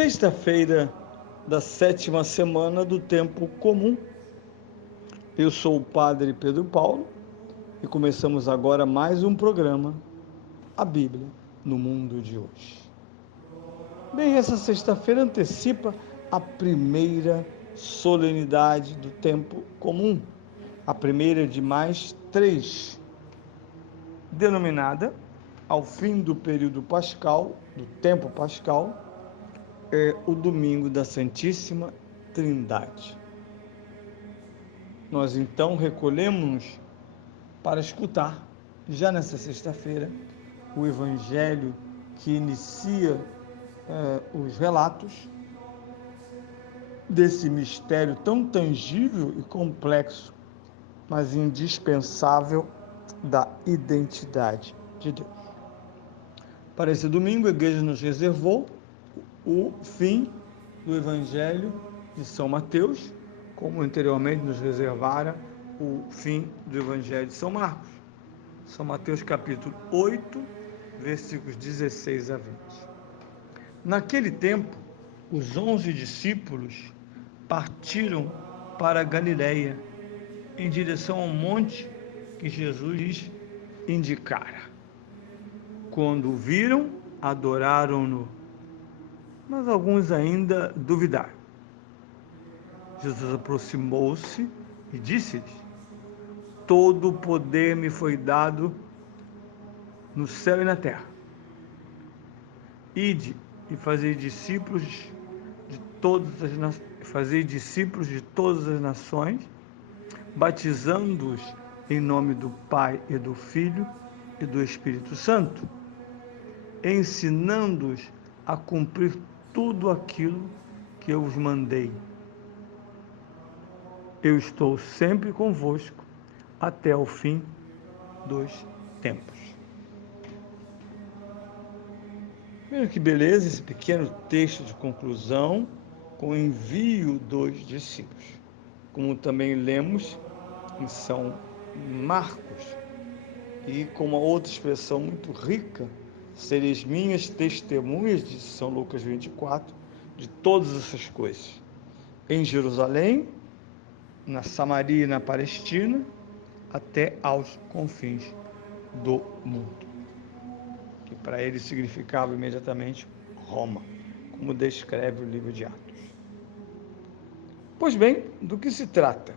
Sexta-feira da sétima semana do tempo comum. Eu sou o Padre Pedro Paulo e começamos agora mais um programa, a Bíblia no Mundo de hoje. Bem, essa sexta-feira antecipa a primeira solenidade do tempo comum, a primeira de mais 3, denominada, ao fim do período pascal, do tempo pascal, o domingo da Santíssima Trindade. Nós então recolhemos-nos para escutar, já nessa sexta-feira, o Evangelho que inicia os relatos desse mistério tão tangível e complexo, mas indispensável, da identidade de Deus. Para esse domingo, a Igreja nos reservou o fim do Evangelho de São Mateus, como anteriormente nos reservara o fim do Evangelho de São Marcos. São Mateus capítulo 8, versículos 16 a 20. Naquele tempo, os 11 discípulos partiram para a Galiléia, em direção ao monte que Jesus lhes indicara. Quando o viram, adoraram-no, mas alguns ainda duvidaram. Jesus aproximou-se e disse-lhes: todo o poder me foi dado no céu e na terra. Ide e fazei discípulos de todas as nações, batizando-os em nome do Pai e do Filho e do Espírito Santo, ensinando-os a cumprir tudo aquilo que eu vos mandei. Eu estou sempre convosco até o fim dos tempos. Veja que beleza esse pequeno texto de conclusão com o envio dos discípulos. Como também lemos em São Marcos, e com uma outra expressão muito rica: sereis minhas testemunhas, de São Lucas 24, de todas essas coisas, em Jerusalém, na Samaria e na Palestina, até aos confins do mundo. Que para ele significava imediatamente Roma, como descreve o livro de Atos. Pois bem, do que se trata?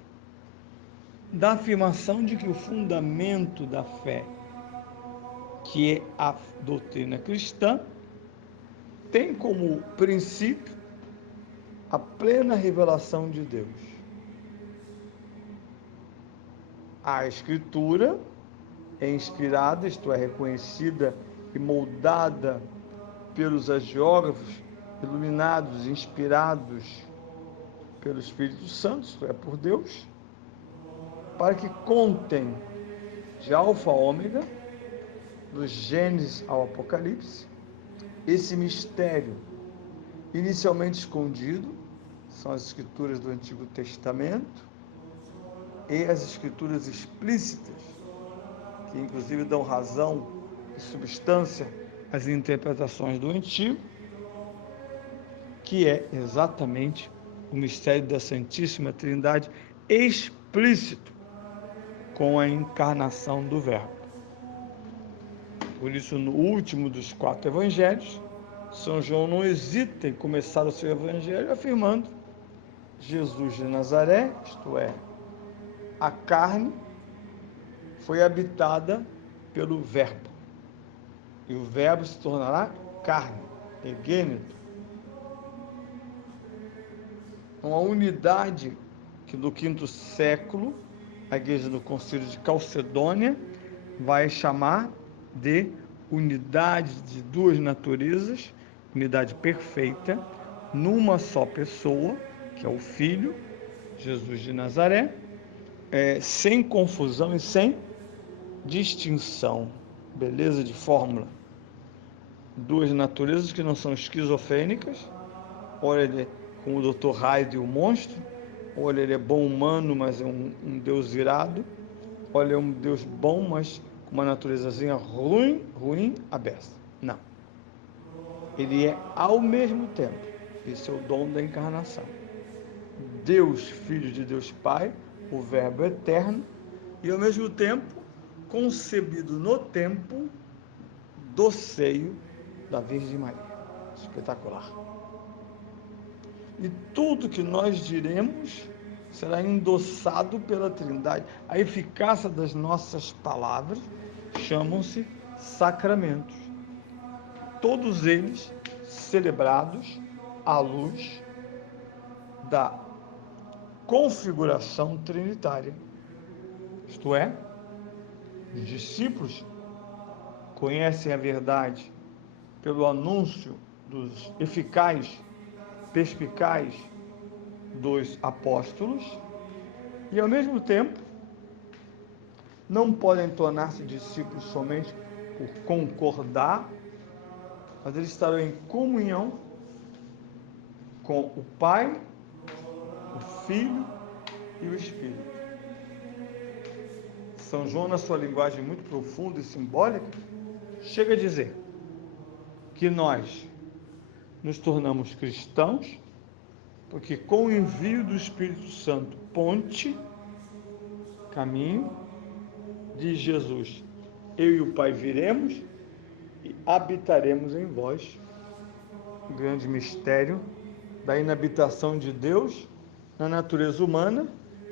Da afirmação de que o fundamento da fé, que é a doutrina cristã, tem como princípio a plena revelação de Deus. A Escritura é inspirada, isto é, reconhecida e moldada pelos hagiógrafos, iluminados, inspirados pelo Espírito Santo, isto é, por Deus, para que contem de alfa a ômega, do Gênesis ao Apocalipse, esse mistério inicialmente escondido, são as escrituras do Antigo Testamento e as escrituras explícitas, que inclusive dão razão e substância às interpretações do Antigo, que é exatamente o mistério da Santíssima Trindade explícito com a encarnação do Verbo. Por isso, no último dos 4 evangelhos, São João não hesita em começar o seu evangelho afirmando: Jesus de Nazaré, isto é, a carne, foi habitada pelo Verbo, e o Verbo se tornará carne, egênito. Uma unidade que no quinto século a Igreja do Concílio de Calcedônia vai chamar de unidade de duas naturezas, unidade perfeita, numa só pessoa, que é o Filho, Jesus de Nazaré, sem confusão e sem distinção. Beleza de fórmula. Duas naturezas que não são esquizofrênicas. Ora ele é como o Dr. Hyde, o monstro, ora ele é bom humano, mas é um Deus irado, ora ele é um Deus bom, mas com uma naturezazinha ruim, a besta. Não. Ele é ao mesmo tempo Esse é o dom da encarnação. Deus, Filho de Deus Pai, o Verbo eterno, e ao mesmo tempo concebido no tempo do seio da Virgem Maria. Espetacular. E tudo que nós diremos será endossado pela Trindade. A eficácia das nossas palavras chamam-se sacramentos. Todos eles celebrados à luz da configuração trinitária. Isto é, os discípulos conhecem a verdade pelo anúncio dos perspicaz dos apóstolos e, ao mesmo tempo, não podem tornar-se discípulos somente por concordar, mas eles estarão em comunhão com o Pai, o Filho e o Espírito. São João, na sua linguagem muito profunda e simbólica, chega a dizer que nós nos tornamos cristãos porque com o envio do Espírito Santo, ponte, caminho, diz Jesus, eu e o Pai viremos e habitaremos em vós. O grande mistério da inabitação de Deus na natureza humana,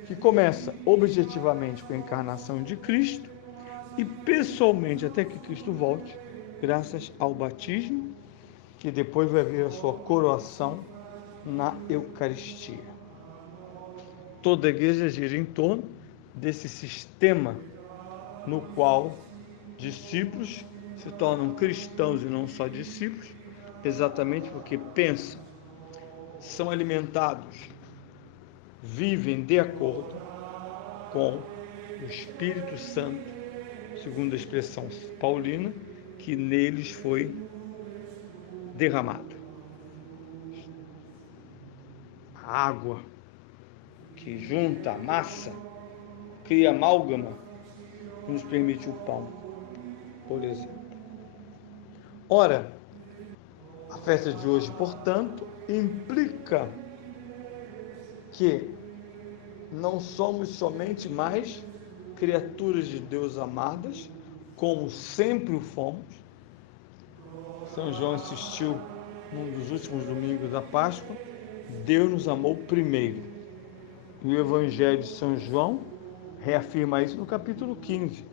que começa objetivamente com a encarnação de Cristo e pessoalmente até que Cristo volte, graças ao batismo, que depois vai vir a sua coroação na Eucaristia. Toda a igreja gira em torno desse sistema no qual discípulos se tornam cristãos e não só discípulos, exatamente porque pensam, são alimentados, vivem de acordo com o Espírito Santo, segundo a expressão paulina, que neles foi derramado. A água que junta a massa, cria amálgama, nos permite o pão, por exemplo. Ora, a festa de hoje, portanto, implica que não somos somente mais criaturas de Deus amadas, como sempre o fomos. São João insistiu num dos últimos domingos da Páscoa, Deus nos amou primeiro. E o Evangelho de São João reafirma isso no capítulo 15.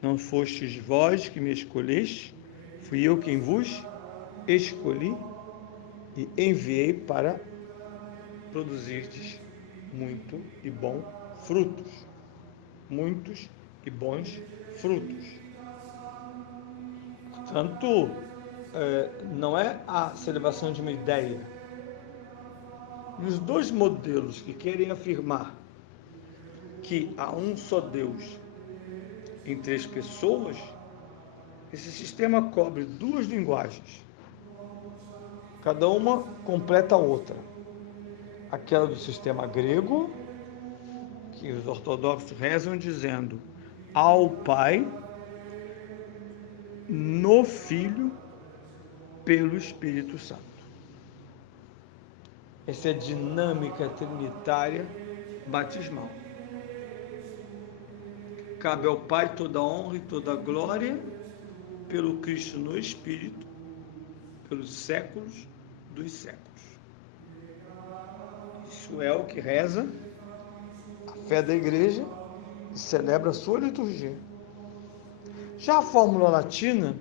Não fostes vós que me escolheste, fui eu quem vos escolhi e enviei para produzirdes muito e bons frutos. Muitos e bons frutos. Portanto, não é a celebração de uma ideia. E os dois modelos que querem afirmar que há um só Deus em três pessoas, esse sistema cobre duas linguagens. Cada uma completa a outra. Aquela do sistema grego, que os ortodoxos rezam dizendo ao Pai, no Filho, pelo Espírito Santo. Essa é a dinâmica trinitária batismal. Cabe ao Pai toda a honra e toda a glória pelo Cristo no Espírito, pelos séculos dos séculos. Isso é o que reza a fé da Igreja e celebra a sua liturgia. Já a fórmula latina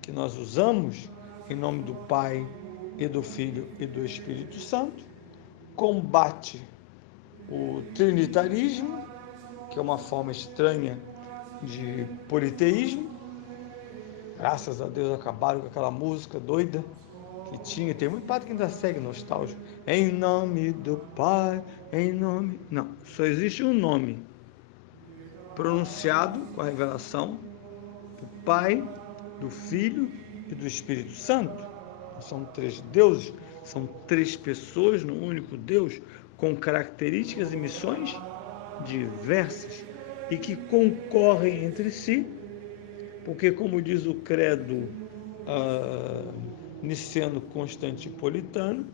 que nós usamos, em nome do Pai e do Filho e do Espírito Santo, combate o trinitarismo, que é uma forma estranha de politeísmo. Graças a Deus acabaram com aquela música doida que tinha. Tem muito padre que ainda segue nostálgico. Em nome do Pai, em nome... Não, só existe um nome pronunciado com a revelação do Pai, do Filho e do Espírito Santo. São três deuses, são três pessoas no único Deus, com características e missões diversas e que concorrem entre si, porque, como diz o credo niceno-constantinopolitano,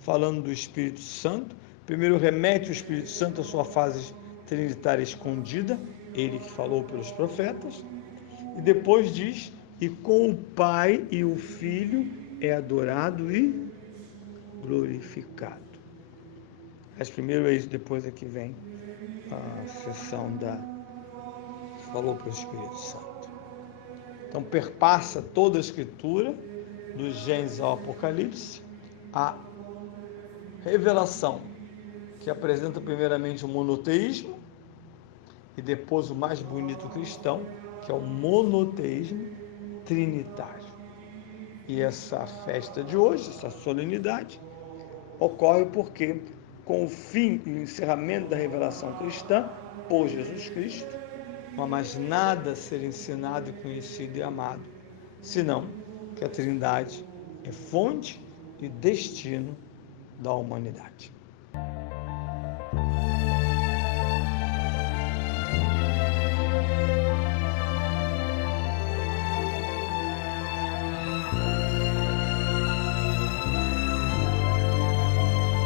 falando do Espírito Santo. Primeiro remete o Espírito Santo à sua fase trinitária escondida, ele que falou pelos profetas, e depois diz, e com o Pai e o Filho é adorado e glorificado. Mas primeiro é isso, depois é que vem a sessão da falou pelo Espírito Santo. Então perpassa toda a Escritura, do Gênesis ao Apocalipse, a revelação que apresenta primeiramente o monoteísmo e depois o mais bonito cristão, que é o monoteísmo trinitário. E essa festa de hoje, essa solenidade, ocorre porque, com o fim e o encerramento da revelação cristã por Jesus Cristo, não há mais nada a ser ensinado, conhecido e amado, senão que a Trindade é fonte e destino da humanidade.